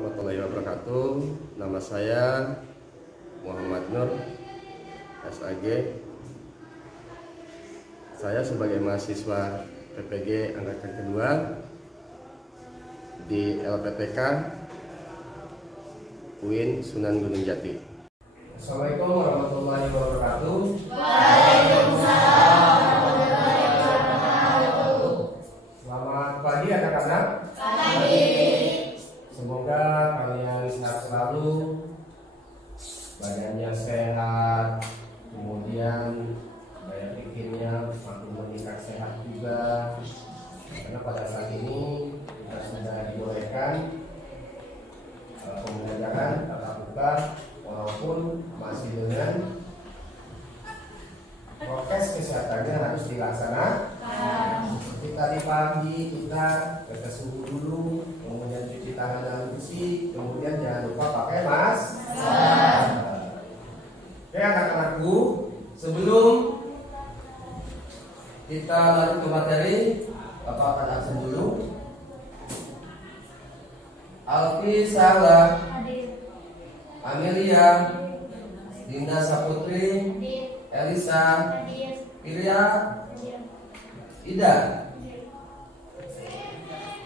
Warahmatullahi wabarakatuh. Nama saya Muhammad Nur SAG. Saya sebagai mahasiswa PPG angkatan kedua di LPTK UIN Sunan Gunung Jati. Assalamualaikum warahmatullahi wabarakatuh. Waalaikumsalam warahmatullahi wabarakatuh. Selamat pagi anak-anak. Pagi. Semoga kalian sehat selalu, badannya sehat, kemudian daya pikirnya makin meningkat sehat juga. Karena pada saat ini kita sudah dibolehkan pembelajaran tatap muka, walaupun masih dengan prokes kesehatannya harus dilaksanakan. Seperti tadi pagi kita tes suhu dulu, kemudian cuci tangan dengan bersih, kemudian jangan lupa pakai masker. Oke anak-anakku, sebelum kita lanjut ke materi, Bapak akan absen dulu. Alfi Salah, Amelia, Dinda Saputri, Elisa, Ilya, Ida,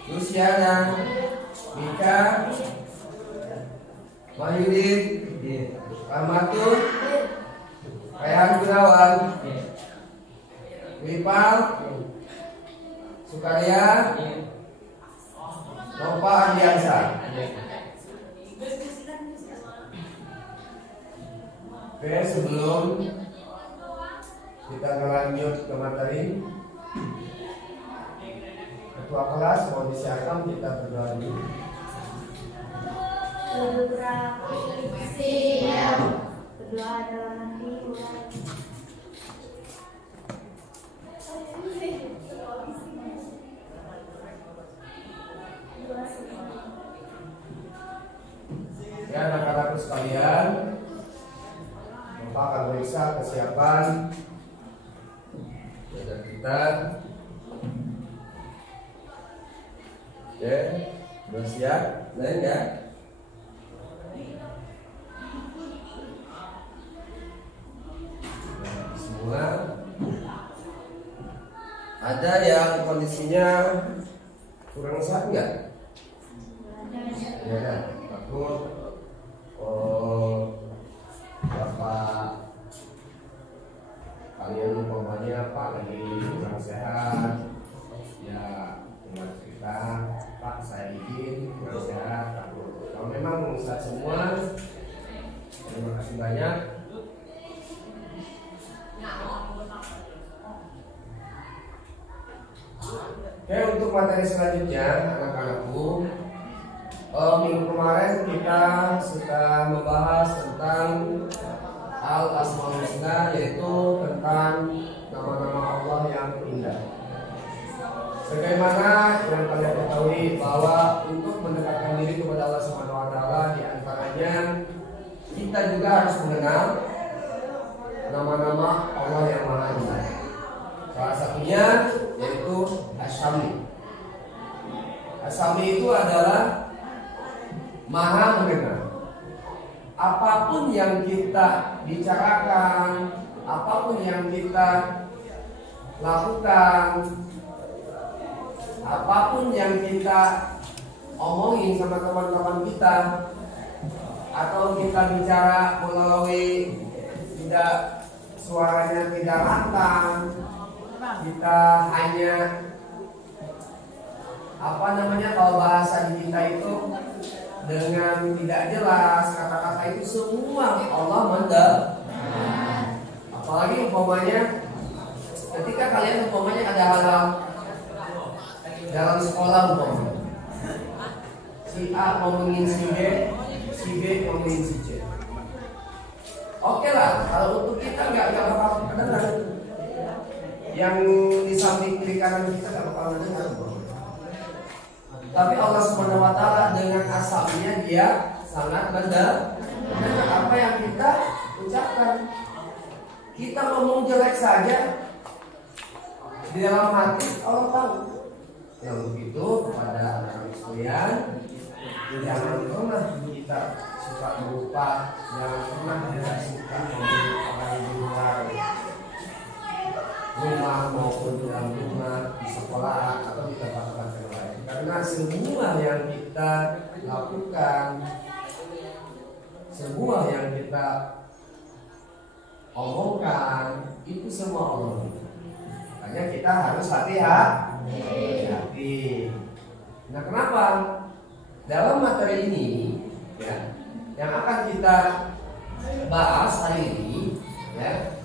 Luciana, Mika, Mahyudin, Rahmatul, Rayhan Gunawan, Wipal, Sukarya, Nova Andiansa. Oke, sebelum kita lanjut ke materi, ketua kelas mau disiapkan, kita berdoa dulu. Siap. Berdoa dalam hati. Ya anak-anakku sekalian, Bapak akan periksa kesiapan belajar kita. Oke, sudah siap? Lain ya? Semua. Ada yang kondisinya kurang sehat nggak? Ya kan? Takut. Bapak kalian umpamanya Pak lagi kurang sehat, ya tinggal cerita, Pak saya izin kurang sehat, takut. Kalau memang sehat semua, terima kasih banyak. Oke, untuk materi selanjutnya anak-anakku, minggu kemarin kita sudah membahas tentang Al-Asmaul Husna, yaitu tentang nama-nama Allah yang indah. Sebagaimana yang kalian ketahui bahwa untuk mendekatkan diri kepada Allah Subhanahu wa taala, di antaranya kita juga harus mengenal nama-nama Allah yang Maha Indah. Salah satunya yaitu As-Sami. As-Sami itu adalah Maha mendengar. Apapun yang kita bicarakan, apapun yang kita lakukan, apapun yang kita omongin sama teman-teman kita, atau kita bicara melalui suaranya tidak lantang, kita hanya kalau bahasa di kita itu dengan tidak jelas, kata-kata itu semua Allah mendengar. Apalagi umpamanya ketika kalian umpamanya ada hal dalam sekolah, umpamanya si A ngomongin si B, si B ngomongin si C. Oke lah, kalau untuk kita nggak bakal kedengar. Yang di samping kiri kanan kita nggak bakal mendengar. Tapi Allah Subhanahu wa taala dengan asalnya dia sangat mendengar apa yang kita ucapkan. Kita ngomong jelek saja, di dalam hati Allah tahu. Yang begitu kepada anak-anak sekalian, jangan pernah kita suka berupa yang pernah tidak suka memiliki orang di luar rumah maupun di dalam rumah, di sekolah atau di tempat-tempat yang lain. Karena semua yang kita lakukan, semua yang kita omongkan itu semua Allah. Makanya kita harus hati-hati. Nah, kenapa? Dalam materi ini ya, yang akan kita bahas hari ini ya,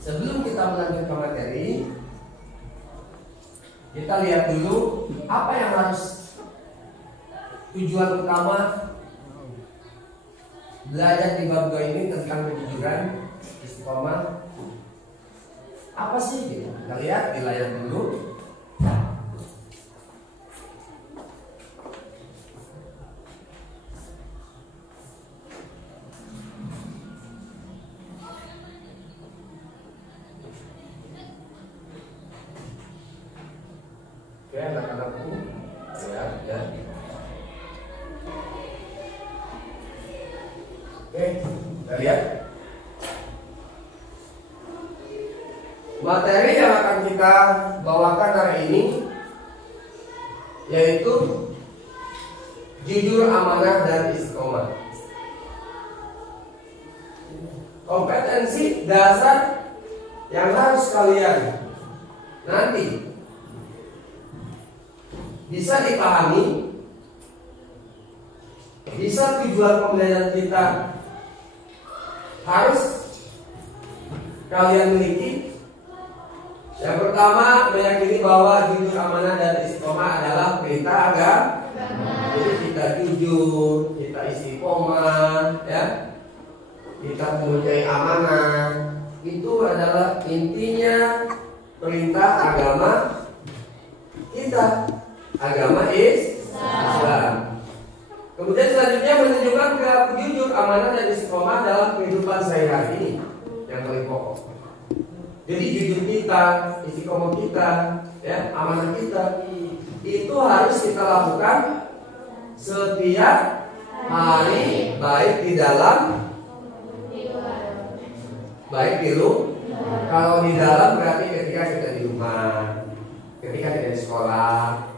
sebelum kita melanjutkan materi, kita lihat dulu apa yang harus tujuan utama belajar di bab 2 ini tentang kejujuran, istiqomah. Apa sih gitu? Kita lihat di layar dulu. Oke, anak-anakku, ya. Oke, kita lihat materi yang akan kita bawakan hari ini, yaitu jujur, amanah, dan istiqomah. Kompetensi dasar yang harus kalian nanti bisa dipahami, bisa tujuan pembelajaran kita harus kalian miliki. Yang pertama, meyakini bahwa jujur, amanah, dan istiqomah adalah perintah agama. Jadi kita jujur, kita istiqomah, ya, kita mempunyai amanah, itu adalah intinya perintah agama kita. Agama Islam. Kemudian selanjutnya menunjukkan perilaku jujur, amanah, dan istiqomah dalam kehidupan sehari-hari ini yang paling pokok. Jadi jujur kita, istiqomah kita, ya, amanah kita, itu harus kita lakukan setiap hari, baik di dalam, baik di luar. Kalau di dalam berarti ketika kita di rumah, ketika kita di sekolah,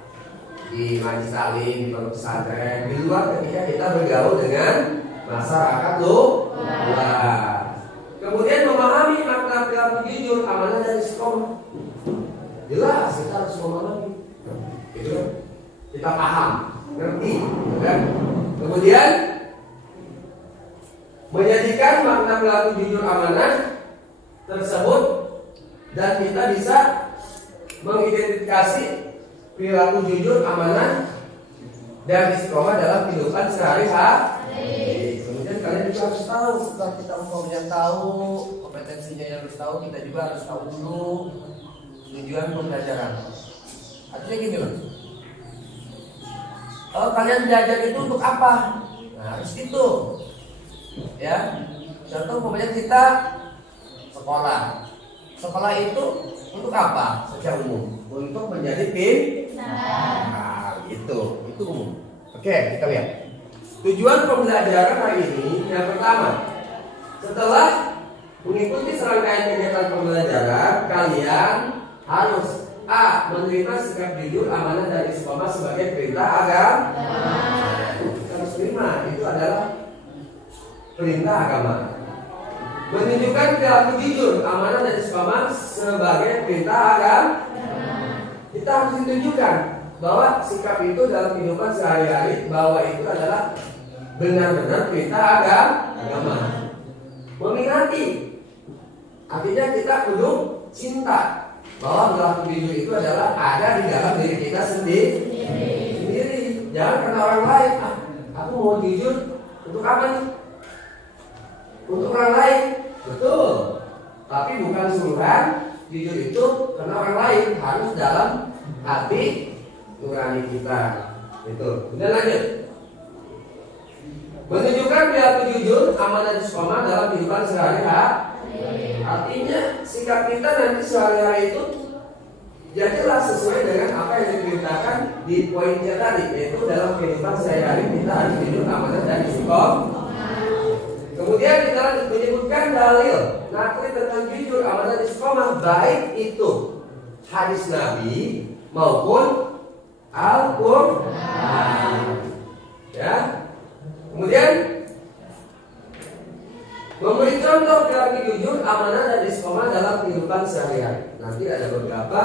di majelis taklim, di pondok pesantren. Di luar ketika kita bergaul dengan masyarakat luar. Kemudian memahami makna perilaku jujur, amanah, dan istiqomah. Jelas kita harus memahami, gitu kan? Kita paham, ngerti, kan? Kemudian menjadikan makna perilaku jujur, amanah tersebut, dan kita bisa mengidentifikasi perilaku jujur, amanah, dan istiqomah dalam kehidupan sehari-hari. Kemudian kalian juga harus tahu, setelah kita umpamanya tahu kompetensinya yang harus tahu, kita juga harus tahu dulu tujuan pembelajaran. Artinya gini loh, kalau kalian belajar itu untuk apa? Nah, harus gitu, ya. Contoh umpamanya kita sekolah. Sekolah itu untuk apa? Secara umum, untuk menjadi nah, itu umum. Oke, kita lihat. Tujuan pembelajaran hari ini yang pertama, setelah mengikuti serangkaian kegiatan pembelajaran, kalian harus A. Menerima sikap jujur, amanah, dan istiqomah sebagai perintah agama. Kita harus terima, itu adalah perintah agama. Menunjukkan perilaku jujur, amanah, dan istiqomah sebagai perintah agama. Kita harus ditunjukkan bahwa sikap itu dalam kehidupan sehari-hari, bahwa itu adalah benar-benar perintah agama. Memingati, artinya kita kudu cinta bahwa perilaku jujur itu adalah ada di dalam diri kita sendiri. Jangan karena orang lain. Aku mau jujur untuk apa nih? Untuk orang lain, betul. Tapi bukan suruhan. Jujur itu karena orang lain, harus dalam hati nurani kita. Itu. Kemudian lanjut. Menunjukkan perilaku jujur, amanah, dan istiqomah dalam kehidupan sehari-hari. Artinya sikap kita nanti sehari-hari itu jadilah sesuai dengan apa yang diperintahkan di poinnya tadi, yaitu dalam kehidupan sehari-hari kita harus jujur, amanah, dan istiqomah. Kemudian kita menyebutkan dalil nakli tentang jujur, amanah, dan istiqomah, baik itu hadis Nabi maupun Al-Quran. Ya. Kemudian memberi contoh perilaku jujur, amanah, dan istiqomah dalam kehidupan sehari-hari. Nanti ada beberapa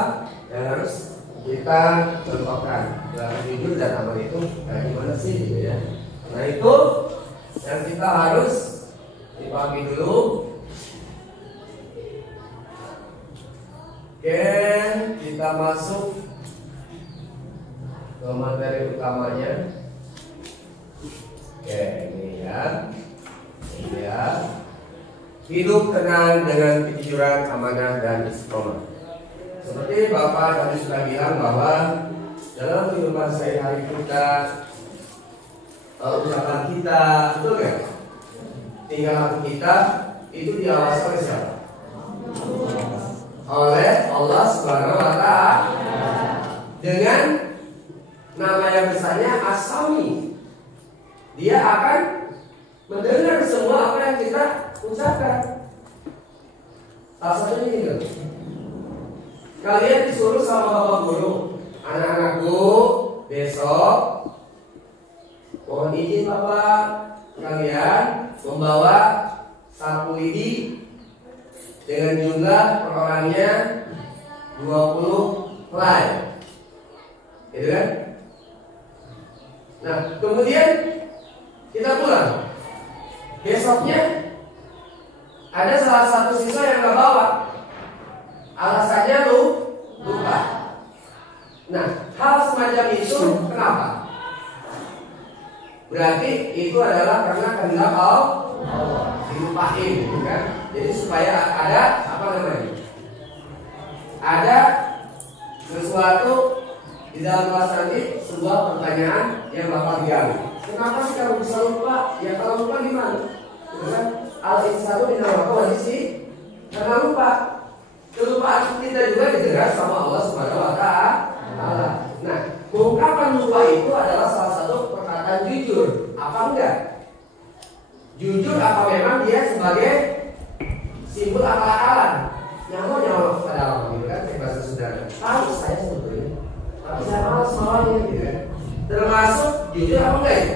yang harus kita contohkan. Perilaku jujur dan amanah itu kayak gimana sih gitu ya. Nah itu yang kita harus dipahami dulu. Oke, kita masuk ke materi utamanya. Oke, ini ya. Ini ya. Hidup tenang dengan kejujuran, amanah, dan istiqomah. Seperti Bapak tadi sudah bilang bahwa dalam kehidupan sehari-hari kita, ucapan kita, betul nggak? Tingkah laku kita itu diawasi oleh siapa? Oleh Allah Subhanahu wa Ta'ala. Dengan nama yang besarnya As-Sami. Dia akan mendengar semua apa yang kita ucapkan. Salah satunya ini loh. Kalian disuruh sama bapak guru, anak-anakku besok mohon izin bapak, kalian membawa sapu lidi dengan jumlah per orangnya 20 helai, gitu kan? Nah kemudian kita pulang. Besoknya ada salah satu siswa yang nggak bawa, alasannya lupa. Nah hal semacam itu kenapa? Berarti itu adalah karena kehendak Allah, dilupain, gitu kan? Jadi supaya ada apa namanya? Ada sesuatu di dalam kelas nanti, sebuah pertanyaan yang bakal diambil. Kenapa sih kamu bisa lupa? Ya kalau lupa gimana? Gitu kan? Al-insanu dinamakan sih karena lupa. Kelupaan kita juga dijerat sama Allah Subhanahu wa Ta'ala. Nah, ungkapan lupa itu adalah salah satu perkataan jujur. Apa enggak? Jujur apa memang dia sebagai simbol akal-akalan? Nyawa pada Allah, gitu kan? Kayak bahasa saudara. Tahu saya sebetulnya, tapi saya malas maunya, gitu kan? Termasuk jujur apa enggak ya?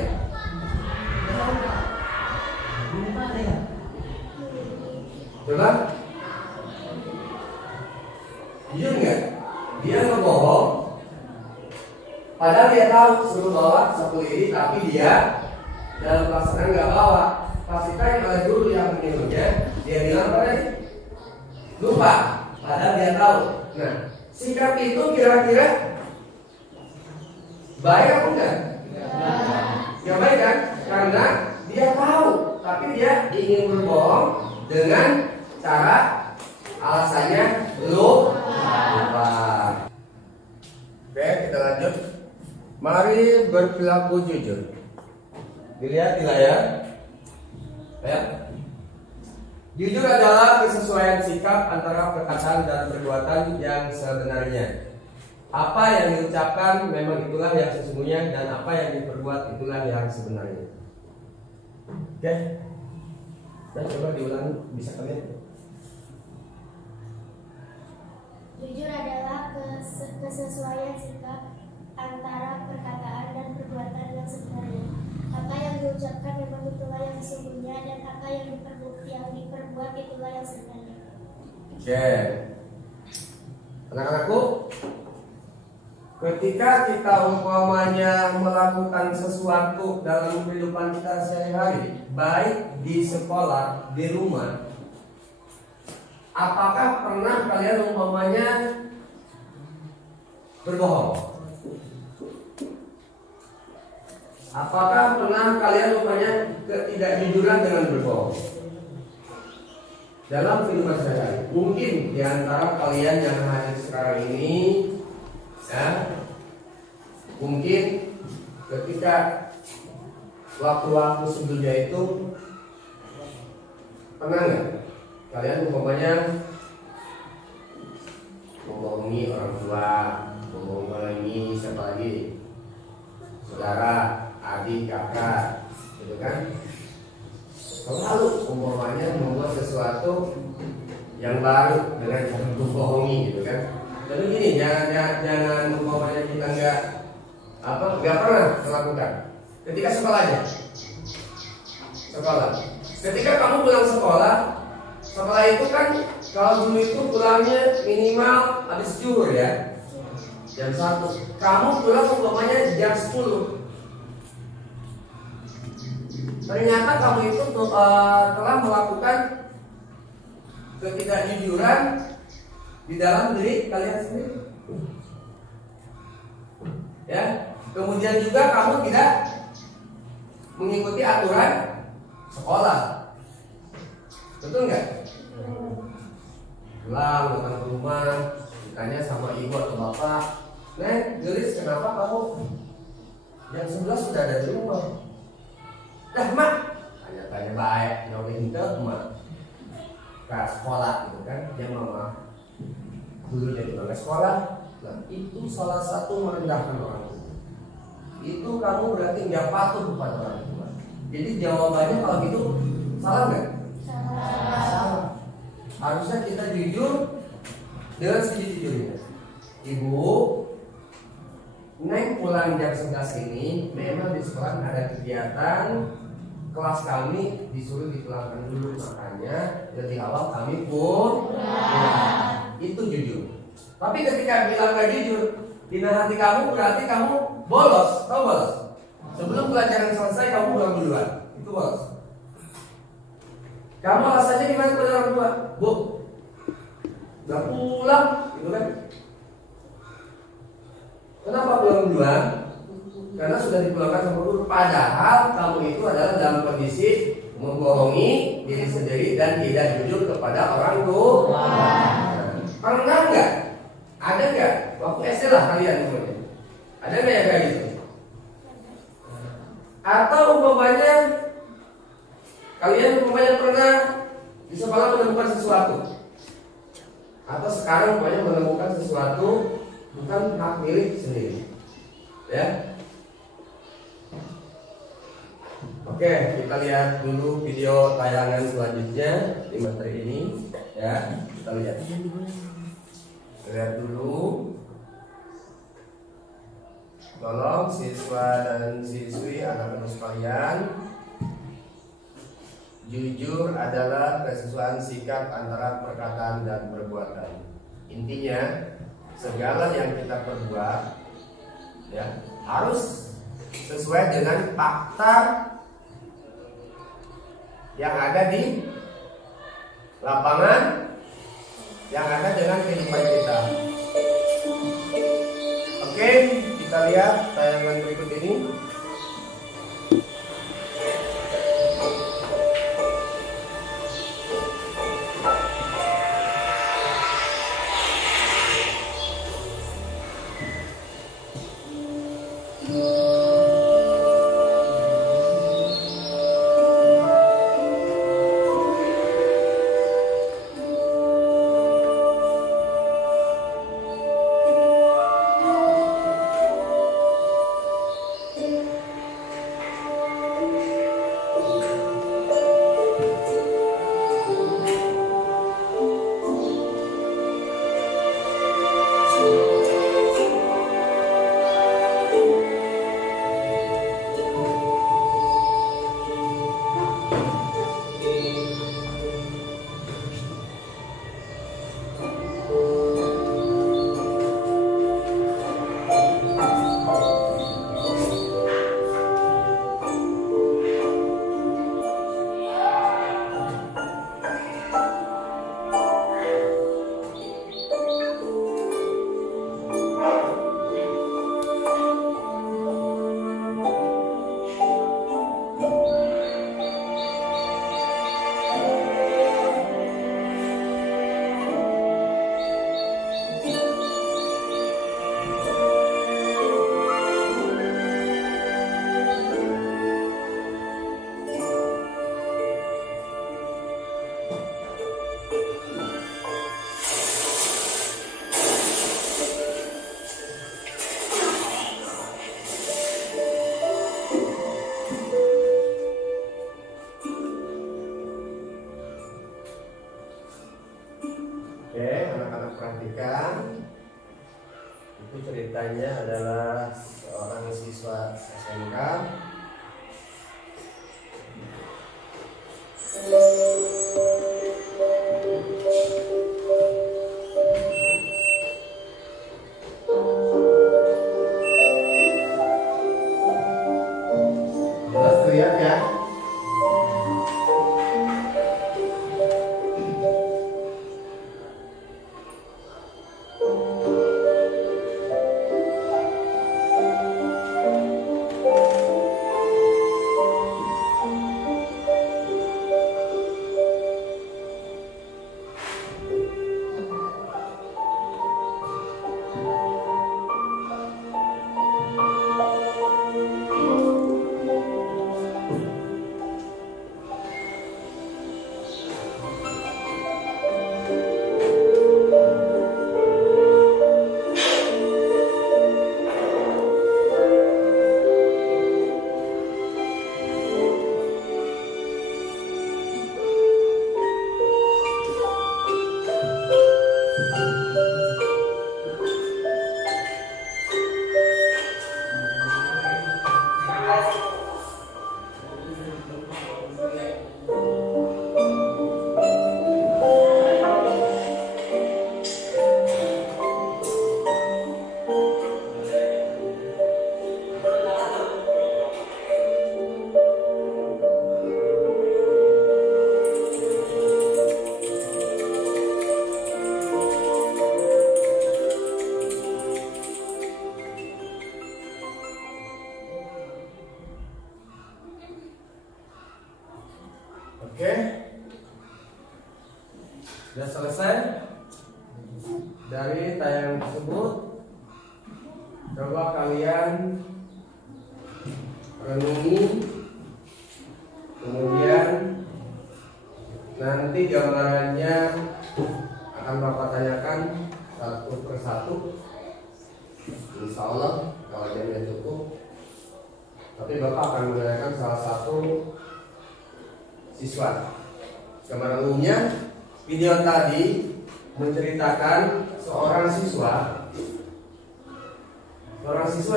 Coba jujur enggak? Dia ngebohong, padahal dia tahu suruh bawa sapu lidi, tapi dia dalam pelaksanaan nggak bawa. Pasti tanya oleh guru yang menyuruhnya, dia bilang apa tadi? Lupa, padahal dia tahu. Nah, sikap itu kira-kira baik apa enggak? Ya baik kan? Karena dia tahu, tapi dia ingin berbohong dengan cara alasannya lupa. Oke, kita lanjut. Mari berperilaku jujur. Dilihat di layar. Ya. Jujur adalah kesesuaian sikap antara perkataan dan perbuatan yang sebenarnya. Apa yang diucapkan memang itulah yang sesungguhnya, dan apa yang diperbuat itulah yang sebenarnya. Oke. Dan coba diulang, bisa kalian? Jujur adalah kesesuaian sikap antara perkataan dan perbuatan yang sebenarnya. Apa yang diucapkan memang itulah yang sesungguhnya, dan apa yang diperbuat itulah yang sebenarnya. Oke. Anak-anakku, ketika kita umpamanya melakukan sesuatu dalam kehidupan kita sehari-hari, baik di sekolah, di rumah, apakah pernah kalian umpamanya berbohong? Apakah pernah kalian umpamanya ketidakjujuran dengan berbohong dalam kehidupan sehari-hari? Mungkin di antara kalian yang hadir sekarang ini, ya, mungkin ketika waktu-waktu sebelumnya itu pernah nggak kalian umpamanya membohongi orang tua, membohongi siapa lagi? Saudara, adik, kakak, gitu kan? Selalu umpamanya membuat sesuatu yang baru dengan cara membohongi, gitu kan? Tapi gini, jangan umpamanya kita nggak pernah melakukan. Ketika sekolahnya, sekolah. Ketika kamu pulang sekolah itu kan kalau dulu itu pulangnya minimal habis zuhur ya, jam 1. Kamu pulang umpamanya jam 10. Ternyata kamu itu telah melakukan ketidakjujuran di dalam diri kalian sendiri. Ya, kemudian juga kamu tidak mengikuti aturan sekolah. Betul nggak? Pulang datang ke rumah, ditanya sama ibu atau bapak, "Nek, Gelis, kenapa kamu jam 11 sudah ada di rumah?" "Dah, Mak." Tanya-tanya baik, nyolong ke Mak ke sekolah gitu kan. Dia mama dulu jadi ke sekolah. Nah, itu salah satu merendahkan orang tua. Itu kamu berarti nggak patuh kepada orang tua. Jadi jawabannya kalau gitu salah nggak? Salah. Harusnya kita jujur dengan sejujurnya. Ibu, Neng pulang jam 11 ini memang di sekolah ada kegiatan, kelas kami disuruh dipulangkan dulu, makanya dari awal kami pun itu jujur. Tapi ketika bilang gak jujur, di hati kamu berarti kamu bolos, tahu bolos? Sebelum pelajaran selesai kamu pulang duluan, itu bolos. Kamu alasannya gimana kepada orang tua? "Bu, gak pulang," gitu kan? Kenapa pulang duluan? Karena sudah dipulangkan sama guru. Padahal kamu itu adalah dalam kondisi membohongi diri sendiri dan tidak jujur kepada orang tua. Pernah nggak? Ada nggak? Waktu SD lah kalian semuanya. Ada nggak yang kayak gitu? Atau umpamanya kalian pernah di sekolah menemukan sesuatu, atau sekarang umpamanya menemukan sesuatu bukan hak milik sendiri, ya? Oke, kita lihat dulu video tayangan selanjutnya di materi ini, ya. Kita lihat. Lihat dulu. Tolong siswa dan siswi anak-anak sekalian, jujur adalah kesesuaian sikap antara perkataan dan perbuatan. Intinya, segala yang kita perbuat, ya, harus sesuai dengan fakta yang ada di lapangan, yang ada dengan kehidupan kita. Oke, kita lihat tayangan berikut ini. Itu ceritanya adalah seorang siswa SMK jelas terlihat ya. Oke, sudah selesai dari tayangan tersebut. Coba kalian renungi, kemudian nanti gambarannya akan Bapak tanyakan satu persatu. Insya Allah kalau jamnya cukup, tapi Bapak akan menanyakan salah satu siswa. Gambaran umumnya video tadi menceritakan seorang siswa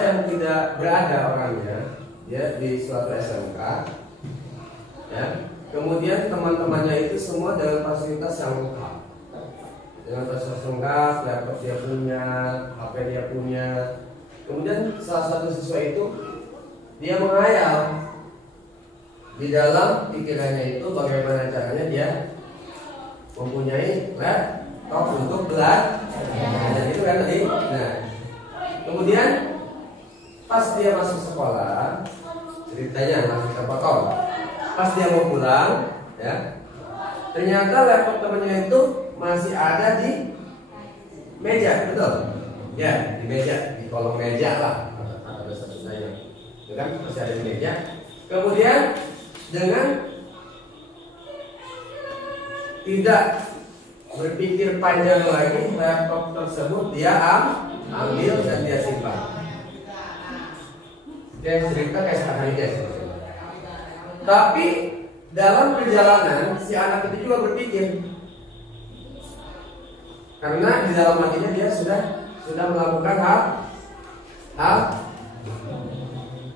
yang tidak berada orangnya ya di suatu SMK ya. Kemudian teman-temannya itu semua dengan fasilitas yang lengkap, dengan fasilitas lengkap, laptop dia punya, HP dia punya. Kemudian salah satu siswa itu dia menghayal di dalam pikirannya itu bagaimana caranya dia mempunyai laptop untuk belajar. Itu kan tadi. Nah, kemudian pas dia masuk sekolah, ceritanya masih terpotong. Pas dia mau pulang, ya, ternyata laptop temannya itu masih ada di meja, betul? Ya, di meja, di kolong meja lah. Ada satu saya, itu kan masih ada di meja. Kemudian dengan tidak berpikir panjang lagi, laptop tersebut dia ambil dan dia simpan. Dia cerita kayak sekarang ini guys. Tapi dalam perjalanan si anak itu juga berpikir, karena di dalam hatinya dia sudah melakukan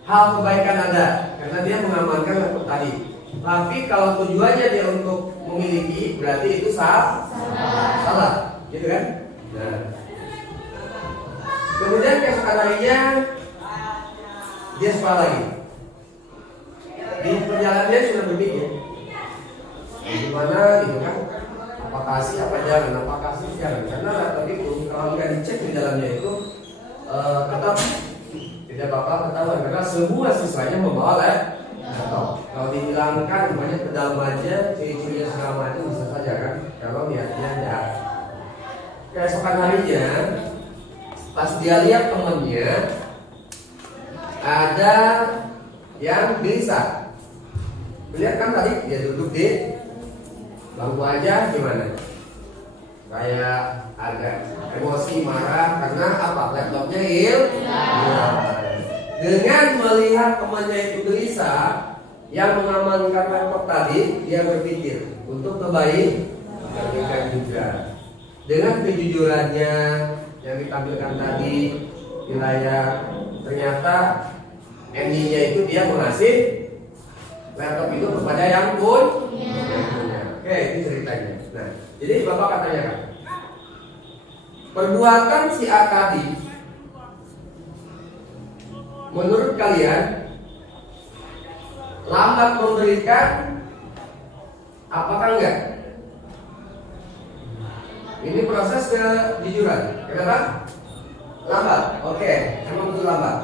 hal kebaikan ada, karena dia mengamankan laptop tadi. Tapi kalau tujuannya dia untuk memiliki, berarti itu salah, gitu kan? Nah, kemudian keesokan harinya dia sekolah lagi. Di perjalanannya sudah berpikir, gimana gitu kan? Apa kasih, apa jangan, apa kasih jangan. Karena laptop itu kalau nggak dicek di dalamnya itu tetap tidak bakal ketahuan, karena semua siswanya membawa laptop. Kalau dihilangkan semuanya ke dalam aja, ciri-cirinya segala macam bisa saja kan, kalau niatnya jahat. Keesokan harinya pas dia lihat temennya ada yang gelisah. Lihat kan tadi dia duduk di bangku aja gimana? Kayak agak emosi, marah karena apa? Laptopnya hilang. Dengan melihat temannya itu gelisah yang mengamankan laptop tadi, dia berpikir untuk kebaikan juga. Dengan kejujurannya, yang ditampilkan tadi di layar, ternyata endingnya itu dia mengasih laptop itu kepada yang punya. Oke, ini ceritanya. Nah, jadi Bapak katanya kan, perbuatan si A tadi menurut kalian lambat memberikan apakah enggak? Ini proses kejujuran. Kenapa? Lambat. Oke, emang betul lambat.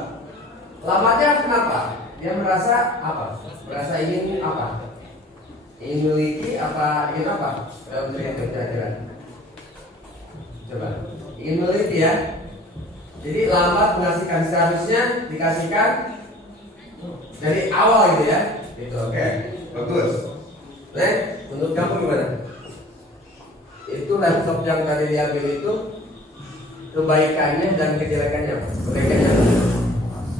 Lambatnya kenapa? Dia merasa apa? Merasa ingin apa? Ingin memiliki apa? Ingin apa? Kira-kira. Coba. Ingin memiliki ya. Jadi lambat mengasihkan, seharusnya dikasihkan dari awal gitu ya. Gitu, oke. Bagus. Nah, menurut kamu gimana? Itu laptop yang tadi diambil itu kebaikannya dan kejelekannya apa?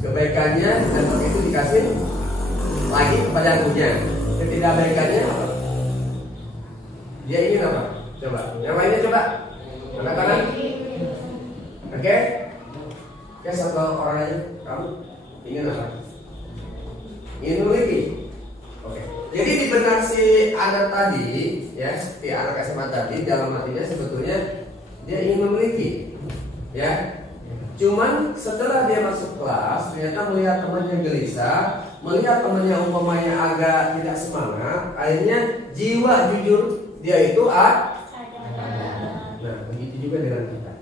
Kebaikannya laptop itu dikasih lagi kepada yang punya. Ketidakbaikannya apa? Dia ingin apa? Coba. Yang lainnya coba. Anak-anak. Oke. Oke, satu orang aja. Kamu ingin apa? Ingin memiliki. Oke. Jadi di benak si anak tadi, ya, si anak SMA tadi dalam hatinya sebetulnya dia ingin memiliki, ya. Cuman setelah dia masuk kelas, ternyata melihat temannya gelisah, melihat temannya umpamanya agak tidak semangat, akhirnya jiwa jujur dia itu Nah, begitu juga dengan kita.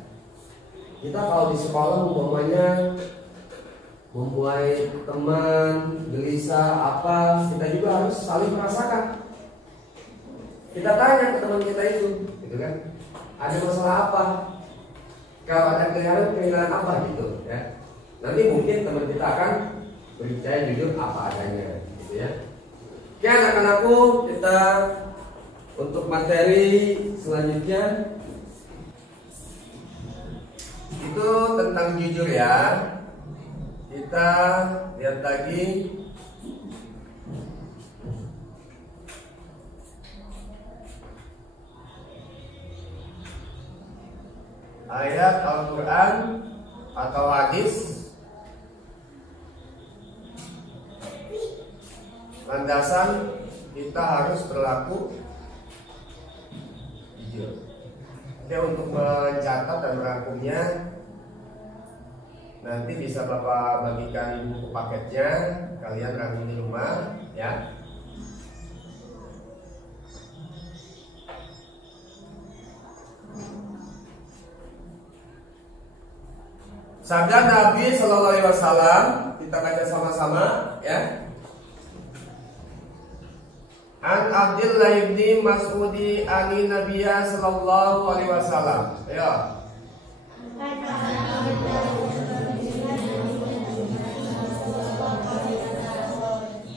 Kita kalau di sekolah umpamanya membuat teman gelisah apa, kita juga harus saling merasakan. Kita tanya ke teman kita itu, gitu kan? Ada masalah apa? Kalau ada kehilangan apa gitu, ya. Nanti mungkin teman kita akan berbicara jujur apa adanya, gitu ya. Oke, anak-anakku, kita untuk materi selanjutnya itu tentang jujur ya. Kita lihat lagi ayat Al-Quran atau hadis landasan kita harus berlaku jujur. Oke, untuk mencatat dan merangkumnya nanti bisa Bapak bagikan di buku paketnya, kalian rangkum di rumah ya. Sabda Nabi Sallallahu Alaihi Wasallam, kita baca sama-sama ya. An Abdullah bin Mas'udi ani Nabiyya Sallallahu Alaihi Wasallam. Ya.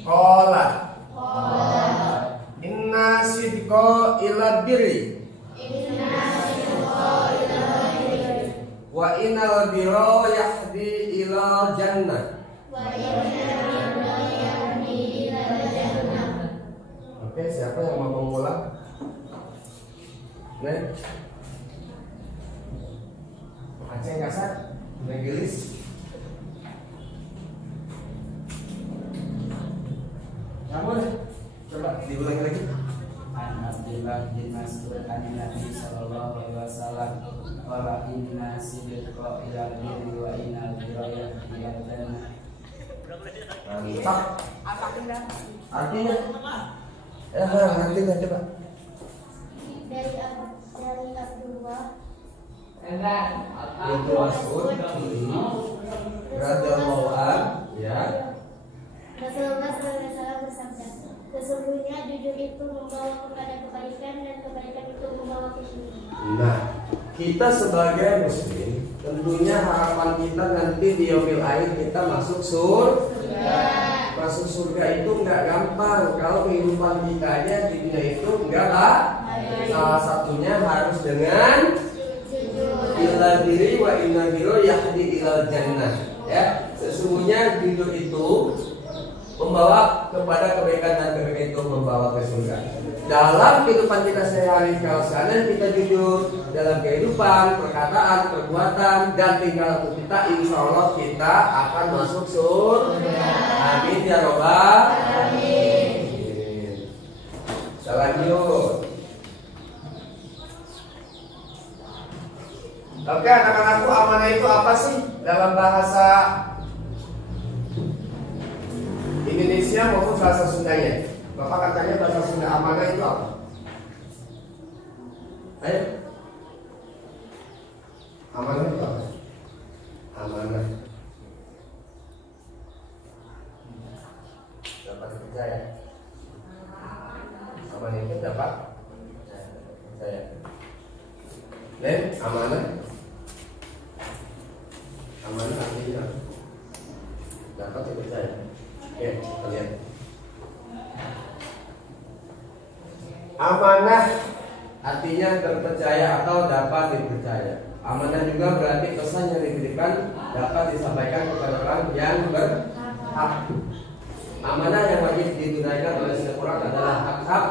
Qala inna sidqa ila birri wa innal birra yahdi ila jannah. Oke, siapa yang mau mengulang? Nih, Aceh kasar, Inggris. Kamu coba diulangi lagi. An Abdullah bin Mas'ud an Nabi sallallahu alaihi wasallam qala inna sidqa ila birri wa inna birra yahdi ila jannah. Mantap. Artinya? Artinya coba. Dari Abdullah Ibnu Mas'ud radhiyallahu anhu ya. Rasulullah SAW bersabda, sesungguhnya jujur itu membawa kepada kebaikan dan kebaikan itu membawa kesyirikan. Nah, kita sebagai muslim tentunya harapan kita nanti di yaumil akhir kita masuk surga. Masuk surga itu nggak gampang kalau kehidupan kita aja di dunia itu enggak lah. Salah satunya harus dengan ila diri wa inna diri yahdi ila jannah. Ya, sesungguhnya jujur itu membawa kepada kebaikan dan kebaikan itu membawa ke surga. Dalam kehidupan kita sehari-hari kalau seandainya kita jujur dalam kehidupan, perkataan, perbuatan dan tingkah laku kita, insya Allah kita akan masuk surga. Amin ya robbal alamin. Kita lanjut. Oke anak-anakku, amanah itu apa sih dalam bahasa Indonesia maupun bahasa Sundanya? Bapak katanya bahasa Sunda amanah itu apa? Ayo. Amanah itu apa? Amanah dapat dipercaya. Amanah itu dapat dipercaya. Dan amanah artinya dapat dipercaya. Oke, kita lihat. Amanah artinya terpercaya atau dapat dipercaya. Amanah juga berarti pesan yang diberikan dapat disampaikan kepada orang yang berhak. Amanah yang wajib ditunaikan oleh setiap orang adalah hak-hak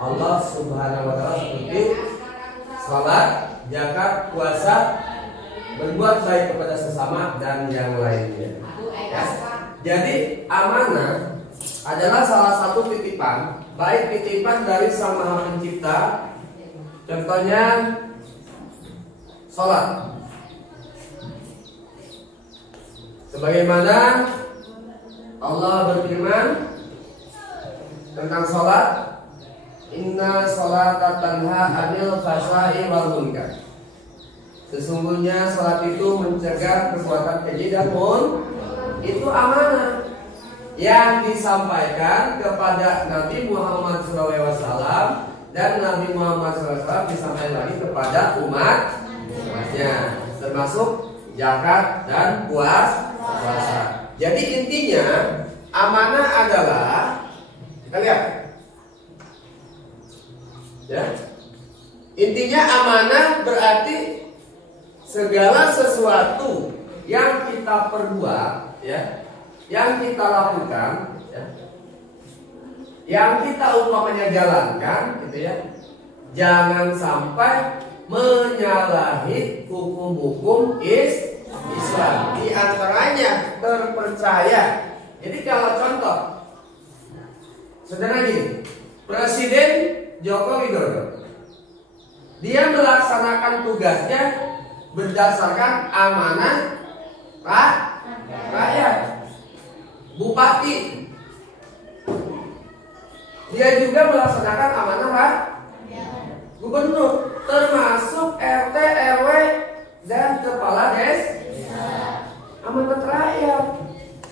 Allah Subhanahu wa taala seperti salat, zakat, puasa, berbuat baik kepada sesama dan yang lainnya. Ya. Jadi amanah adalah salah satu titipan, baik titipan dari Sang Maha Pencipta. Contohnya sholat. Sebagaimana Allah berfirman tentang sholat, Inna sholata tanha anil fahsya'i wal munkar. Sesungguhnya sholat itu mencegah perbuatan keji dan munkar. Itu amanah yang disampaikan kepada Nabi Muhammad SAW, dan Nabi Muhammad SAW disampaikan lagi kepada umatnya, termasuk zakat dan puasa. Jadi intinya amanah adalah, kita lihat ya, intinya amanah berarti segala sesuatu yang kita perbuat, ya, yang kita lakukan, ya, yang kita umpamanya jalankan, gitu ya, jangan sampai menyalahi hukum-hukum Islam. Di antaranya terpercaya. Jadi kalau contoh sederhana gini, Presiden Joko Widodo, dia melaksanakan tugasnya berdasarkan amanah rakyat. Bupati, dia juga melaksanakan amanah gubernur, termasuk RT, RW dan kepala desa. Amanat rakyat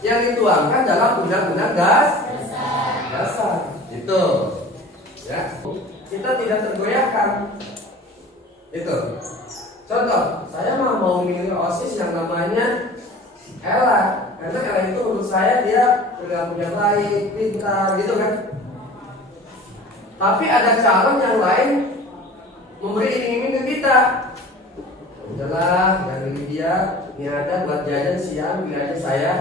yang dituangkan dalam undang-undang dasar. Itu, ya, kita tidak tergoyahkan. Itu. Contoh, saya mau memilih OSIS yang namanya Ella, karena Ella itu menurut saya dia bergabung yang baik, pintar, gitu kan. Tapi ada calon yang lain memberi iming-iming ke kita. Udahlah, yang ini dia, ini ada buat jajan siang, ini aja saya,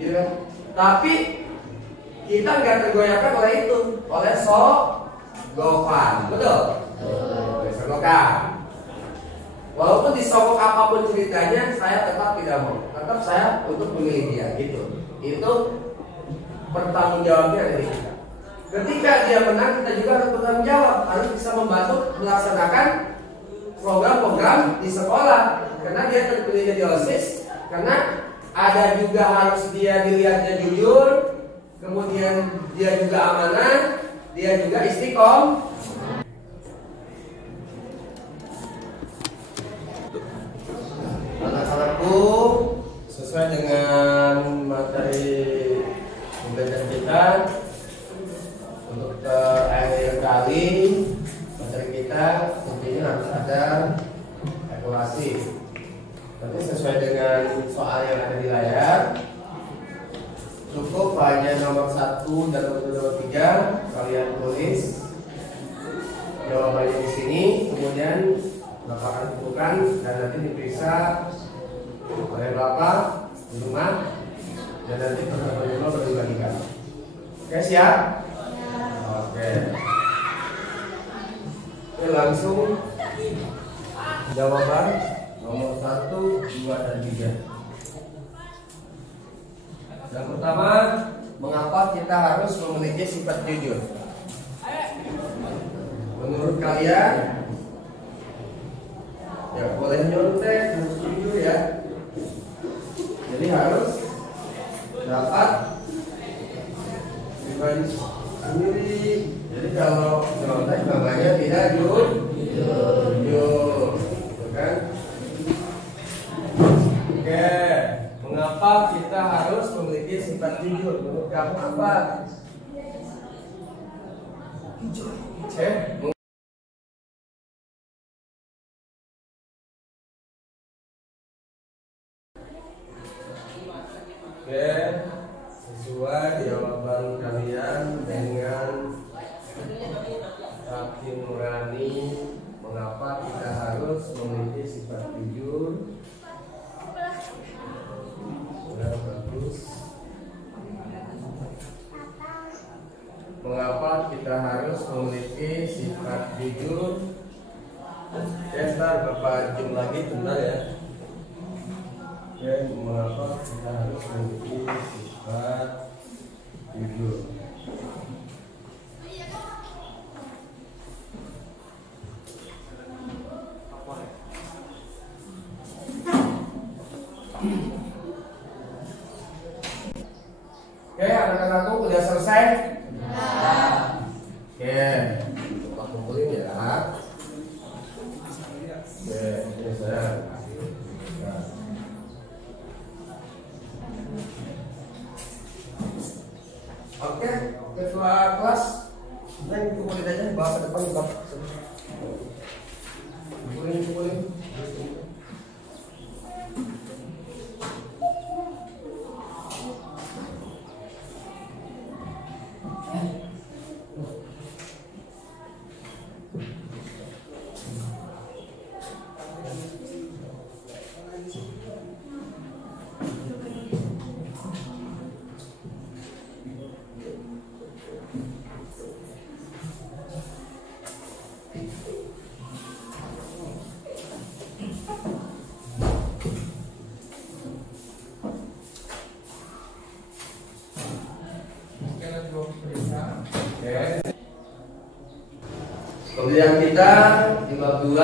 gitu kan. Tapi kita nggak tergoyahkan oleh itu, oleh sogokan, betul? Oleh sogokan. Walaupun disogok apapun ceritanya, saya tetap tidak mau. Tetap saya untuk memilih dia, gitu. Itu pertanggungjawabnya dari kita. Ketika dia menang, kita juga harus bertanggung jawab, harus bisa membantu melaksanakan program-program di sekolah. Karena dia terpilih jadi OSIS, karena ada juga harus dia dilihatnya jujur, kemudian dia juga amanah, dia juga istiqomah. Anak-anakku, sesuai dengan materi pembelajaran kita, untuk terakhir kali materi kita tentunya harus ada evaluasi. Nanti sesuai dengan soal yang ada di layar, cukup hanya nomor 1 dan nomor 3 kalian tulis jawabannya di sini, kemudian Bapak akan kumpulkan dan nanti diperiksa oleh Bapak di rumah, dan nanti pertemuan baru dibagikan. Oke, siap? Oke. Oke, langsung jawaban nomor 1, 2, dan 3. Yang pertama, mengapa kita harus memiliki sifat jujur? Menurut kalian, ya boleh nyontek, harus jujur ya. Jadi harus dapat pribadi sendiri. Jadi kalau nyontek namanya tidak jujur, kan? Oke, mengapa kita harus memiliki sifat jujur? Menurut kamu apa? Jujur. Oke, sesuai jawaban kalian dengan hati nurani, mengapa kita harus memiliki sifat jujur? Nah, bagus. Mengapa kita harus memiliki sifat jujur? Ya, ntar Bapak jum lagi bentar ya. Oke, mengapa kita harus memiliki sifat jujur? Oke, anak-anakku udah selesai? Oke, coba kumpulin ya. Oke, ini saya. Oke, ketua kelas, neng kumpulin aja, bawa ke depan, bawa. Kumpulin. Kemudian kita di bab 2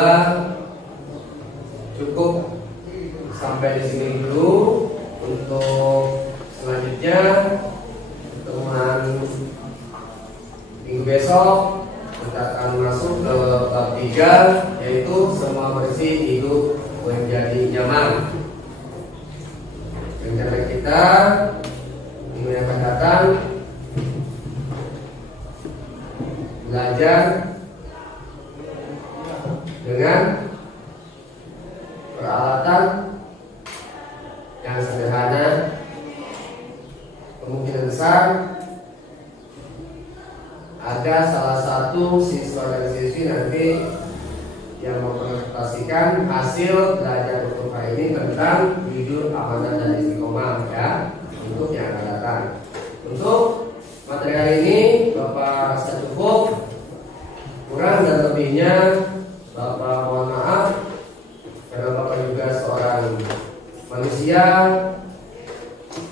cukup sampai di sini dulu. Untuk selanjutnya pertemuan minggu besok kita akan masuk ke bab 3, yaitu semua bersih hidup menjadi nyaman. Rencana kita minggu yang akan datang belajar dengan peralatan yang sederhana. Kemungkinan besar ada salah satu siswa dan siswi nanti yang mempresentasikan hasil belajar untuk hari ini tentang jujur, amanah, dan istiqomah ya, untuk yang akan datang. Untuk materi hari ini Bapak rasa cukup, kurang dan lebihnya Bapak mohon maaf, karena Bapak juga seorang manusia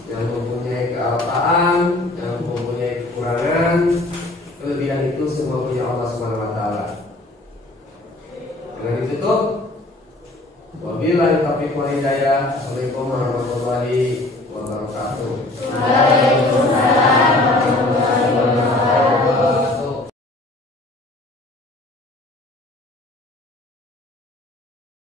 yang mempunyai kealpaan, yang mempunyai kekurangan. Kelebihan itu semua punya Allah Subhanahu wa taala. Dengan ditutup, wabillahi taufiq wal hidayah. Assalamualaikum warahmatullahi wabarakatuh. Waalaikumsalam.